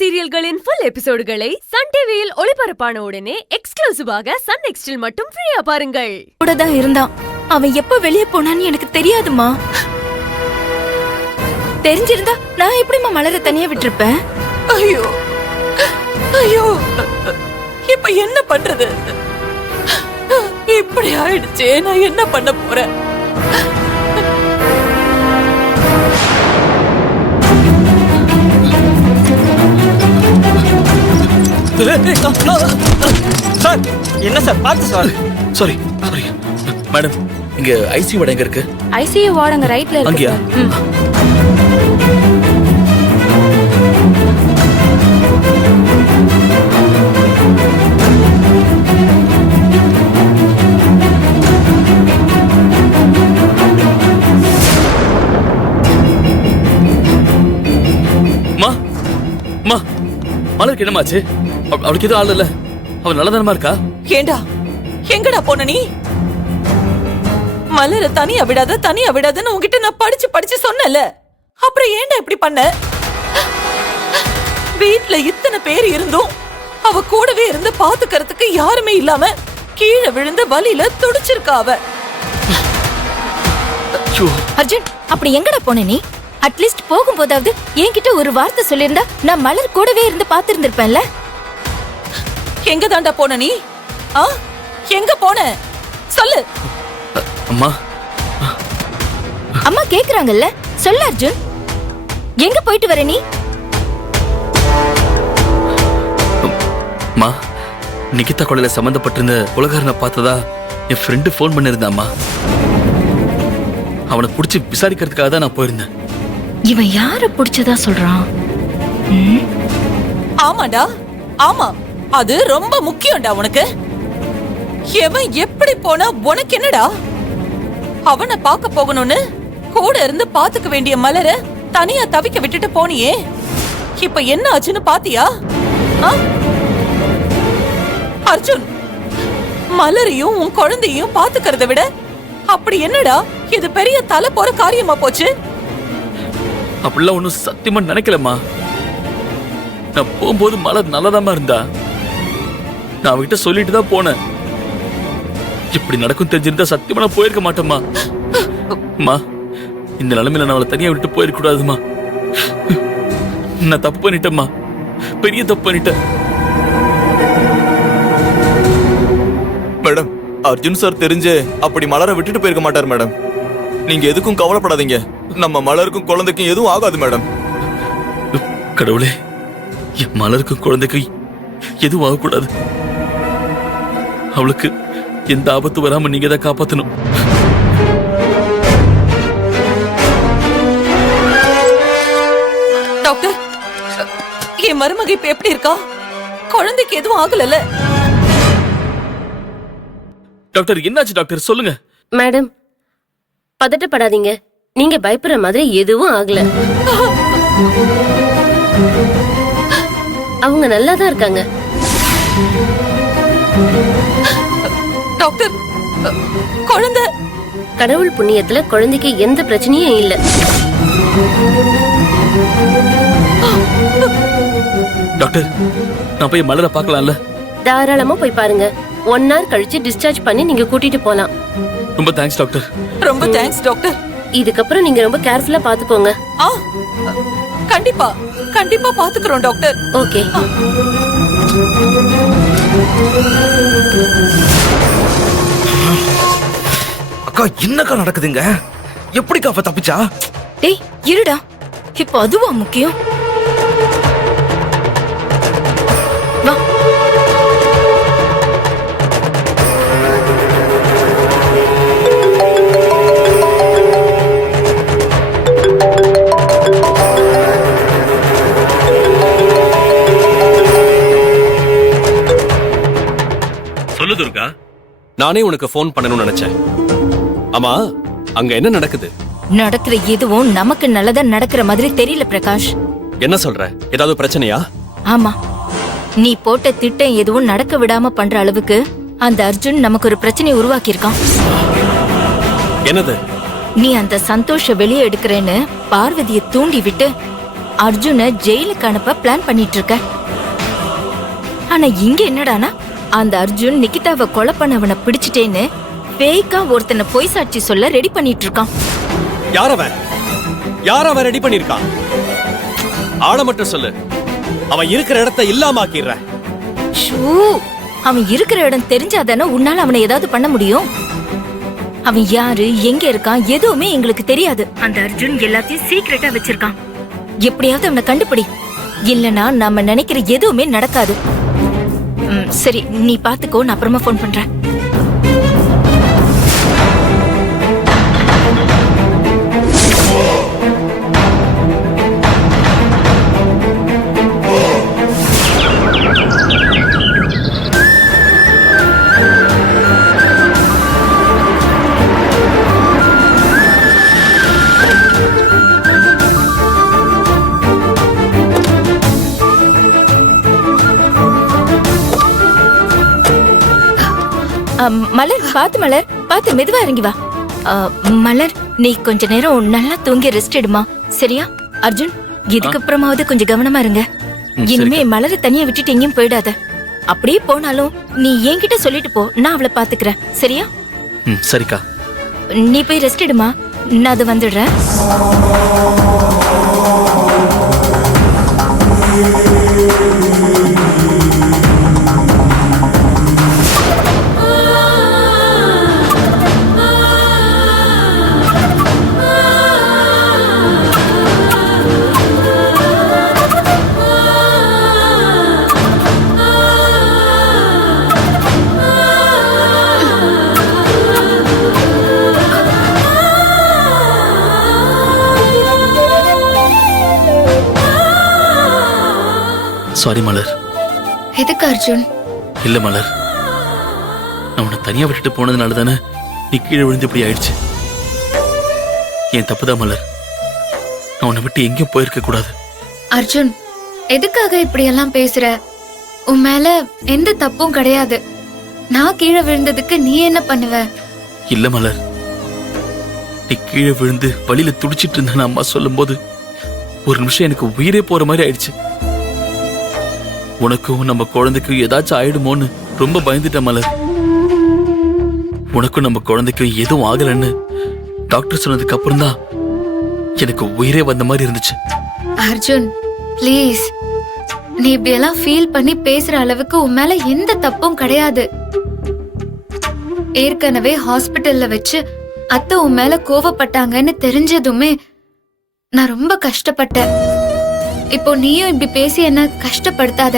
சீரியல்களின் full எபிசோடுகளை Sun டிவியில் ஒளிபரப்பான உடனே எக்ஸ்க்ளூசிவாக சன் நெக்ஸ்டில் மட்டும் ஃப்ரீயா பாருங்கள். கூட தான் இருந்தான். அவன் எப்ப வெளியே போனான்னு எனக்கு தெரியாதுமா. தெரிஞ்சிருந்தா நான் எப்படிமா மலர தனியா விட்டுருப்பேன்? ஐயோ ஐயோ, இப்ப என்ன பண்றது? இப்படி ஆயிடுச்சே, நான் என்ன பண்ண போறேன்? சார், என்ன சார்? பார்த்து சார். சாரி சாரி மேடம், இங்க ஐசியூ வார்டு எங்க இருக்கு? ஐசியூ வார்டு அங்க ரைட்ல இருக்கு. அங்கயா? மா மா மலருக்கு என்னமாச்சு? அவளுக்கு எதுவும் ஆள் இல்ல? அவள் நல்லதானமா இருக்கா? ஏண்டா, எங்கடா போன நீ? மலர தனியா விடாதுன்னு உன்கிட்ட நான் படிச்சு சொன்னல. அப்புறம் ஏண்டா இப்படி பண்ண? வீட்ல இத்தனை பேர் இருந்தும் அவ கூடவே இருந்து பாத்துக்கிறதுக்கு யாருமே இல்லாம கீழே விழுந்து வலியில துடிச்சிருக்கா அவ. அர்ஜுன், அப்படி எங்கடா போன நீ? அட்லீஸ்ட் போகும்போதாவது என்கிட்ட ஒரு வார்த்தை சொல்லிருந்தா நான் மலர் கூடவே இருந்து பாத்துருந்திருப்பேன்ல. எங்க தாண்டா போன நீ? எங்க போன சொல்லு. அம்மா அம்மா கேக்குறாங்கல்ல, சொல்லு அர்ஜுன். எங்க போயிட்டு வர நீ? அம்மா, நிகிதா கொலையில சம்பந்தப்பட்டிருந்த உலகாரனை பார்த்ததா என் ஃப்ரெண்டு போன் பண்ணிருந்தாம்மா. அவனை புடிச்சு விசாரிக்கிறதுக்காக தான் நான் போயிருந்தேன். இவன் யார புடிச்சதா சொல்றான்? ஆமாடா, ஆமா, அது ரொம்ப முக்கியம்டா உனக்கு. எவன் எப்படி போனா உனக்கு என்னடா? அவனை பார்க்க போகணும்னு கூட இருந்து பாத்துக்க வேண்டிய மலர தனியா தவிக்க விட்டுட்டு போனியே, இப்ப என்ன ஆச்சுன்னு பாத்தியா? அர்ஜுன், மலரையும் உன் குழந்தையும் பாத்துக்கிறத விட அப்படி என்னடா இது பெரிய தலை போற காரியமா போச்சு? அப்படிலாம் ஒன்னும் சத்தியமா நினைக்கலம்மா. நான் போகும்போது மலர் நல்லதாமா இருந்தா. நான் அவகிட்ட சொல்லிட்டு தான் போனேன். இப்படி நடக்கும் தெரிஞ்சிருந்தா சத்தியமா நான் போயிருக்க மாட்டேம்மா. அம்மா, இந்த நிலைமையில நான் அவளை தனியா விட்டு போயிருக்க கூடாதுமா. நான் தப்பு பண்ணிட்டேம்மா, பெரிய தப்பு பண்ணிட்டேன். மேடம், அர்ஜுன் சார் தெரிஞ்சே அப்படி மலரை விட்டுட்டு போயிருக்க மாட்டார் மேடம். நீங்க எதுக்கும் கவலைப்படாதீங்க. நம்ம மலருக்கும் குழந்தைக்கும் எதுவும் ஆகாது மேடம். கடவுளே, என் மலருக்கும் குழந்தைக்கு எதுவும் ஆகக்கூடாது. அவளுக்கு எந்த ஆபத்து வராம நீங்க தான் காப்பாத்தணும். டாக்டர், என் மருமக இப்ப எப்படி இருக்கா? குழந்தைக்கு எதுவும் ஆகல? டாக்டர், என்னாச்சு டாக்டர்? சொல்லுங்க. மேடம், பதட்டப்படாதீங்க. நீங்க பயப்படுற மாதிரி எதுவும் ஆகல. அவங்க நல்லா தான் இருக்காங்க. டாக்டர், குழந்தை கடவுள் புண்ணியத்துல குழந்தைக்கு எந்த பிரச்சனையும் இல்ல. டாக்டர், நான் போய் மலரை பார்க்கலாம்ல? தாராளமா போய் பாருங்க. 1 hour கழிச்சு டிஸ்சார்ஜ் பண்ணி நீங்க கூட்டிட்டு போலாம். ரொம்ப தேங்க்ஸ் டாக்டர். ரொம்ப தேங்க்ஸ் டாக்டர். இதுக்கப்புறம் நீங்க ரொம்ப கேர்ஃபுல்லா பாத்துக்கோங்க. கண்டிப்பா கண்டிப்பா பாத்துக்கிறோம் டாக்டர். ஓகே. அக்கா, என்னக்கா நடக்குதுங்க? எப்படிக்கா அவ தப்பிச்சா? டேய் இருடா, இப்ப அதுவா முக்கியம்? வா. சொல்லு துர்கா. நானே உனக்கு போன் பண்ணணும்னு நினைச்சேன். ஆமா, அங்க என்ன நடக்குது? நடக்கிற எதுவும் நமக்கு நல்லதா நடக்கிற மாதிரி தெரியல பிரகாஷ். என்ன சொல்ற? ஏதாவது பிரச்சனையா? ஆமா, நீ போட்ட திட்டம் எதுவும் நடக்க விடாம பண்ற அளவுக்கு அந்த அர்ஜுன் நமக்கு ஒரு பிரச்சனை உருவாக்கி இருக்கான். என்னது? நீ அந்த சந்தோஷ வெளியே எடுக்கிறேன்னு பார்வதியை தூண்டி விட்டு அர்ஜுனை ஜெயிலுக்கு அனுப்ப பிளான் பண்ணிட்டு இருக்க. ஆனா இங்க என்னடானா அந்த அர்ஜுன் நிகிதாவை கொலை பண்ணவனை பிடிச்சிட்டேன்னு பேய்க்கா ஒருத்தனை பொய் சாட்சி சொல்ல ரெடி பண்ணிட்டு இருக்கான். யார் அவன் ரெடி பண்ணிருக்கான்? ஆளை மட்டும் சொல்லு, அவன் இருக்கிற இடத்தை இல்லாம ஆக்கிடுறேன். ஷூ, அவன் இருக்கிற இடம் தெரிஞ்சாதானே உன்னால அவனை ஏதாவது பண்ண முடியும். அவன் யாரு, எங்க இருக்கான், எதுவுமே எங்களுக்கு தெரியாது. அந்த அர்ஜுன் எல்லாத்தையும் சீக்கிரட்டா வச்சிருக்கான். எப்படியாவது அவனை கண்டுபிடி, இல்லனா நாம நினைக்கிற எதுவுமே நடக்காது. சரி, நீ பாத்துக்கோ, நான் அப்புறமா போன் பண்றேன். மலர், பாத்து மெதுவா இறங்கி வா. மலர், நீ கொஞ்ச நேரம் நல்லா தூங்கி ரெஸ்ட் எடுமா, சரியா? அர்ஜுன், இதுக்கப்புறமாவது கொஞ்சம் கவனமா இருங்க. இனிமே மலரை தனியா விட்டுட்டு எங்கேயும் போயிடாத. அப்படியே போனாலும் நீ என்கிட்ட சொல்லிட்டு போ, நான் அவளை பாத்துக்கிறேன், சரியா? சரிக்கா. நீ போய் ரெஸ்ட் எடுமா, நான் அது வந்துடுறேன். சாரி மலர். எதுக்கு அர்ஜுன்? இல்ல மலர், நான் உன்னை தனியா விட்டுட்டு போனதுனால தானே நீ கீழே விழுந்து இப்படி ஆயிடுச்சு. என் தப்புதான் மலர். நான் உன்னை விட்டு எங்கேயும் போயிருக்க கூடாது. அர்ஜுன், எதுக்காக இப்படி எல்லாம் பேசுற? உன் மேல எந்த தப்பும் கிடையாது. நான் கீழே விழுந்ததுக்கு நீ என்ன பண்ணுவ? இல்ல மலர், நீ கீழே விழுந்து வழியில துடிச்சிட்டு இருந்த அம்மா சொல்லும் போது ஒரு நிமிஷம் எனக்கு உயிரே போற மாதிரி ஆயிடுச்சு. உனக்கும் நம்ம குழந்தைக்கும் ஏதாச்சும் ஆயிடுமோன்னு ரொம்ப பயந்துட்டேன் மலர். உனக்கும் நம்ம குழந்தைக்கும் எதுவும் ஆகலன்னு டாக்டர் சொன்னதுக்கு அப்புறம் தான் எனக்கு உயிரே வந்த மாதிரி இருந்துச்சு. அர்ஜுன், ப்ளீஸ், நீ இப்படி எல்லாம் ஃபீல் பண்ணி பேசுற அளவுக்கு உன் மேல எந்த தப்பும் கிடையாது. ஏற்கனவே ஹாஸ்பிட்டல்ல வச்சு அத்தை உன் மேல கோவப்பட்டாங்கன்னு தெரிஞ்சதுமே நான் ரொம்ப கஷ்டப்பட்டேன். இப்போ நீயும் இப்படி பேசி என்ன கஷ்டப்படுத்தாத.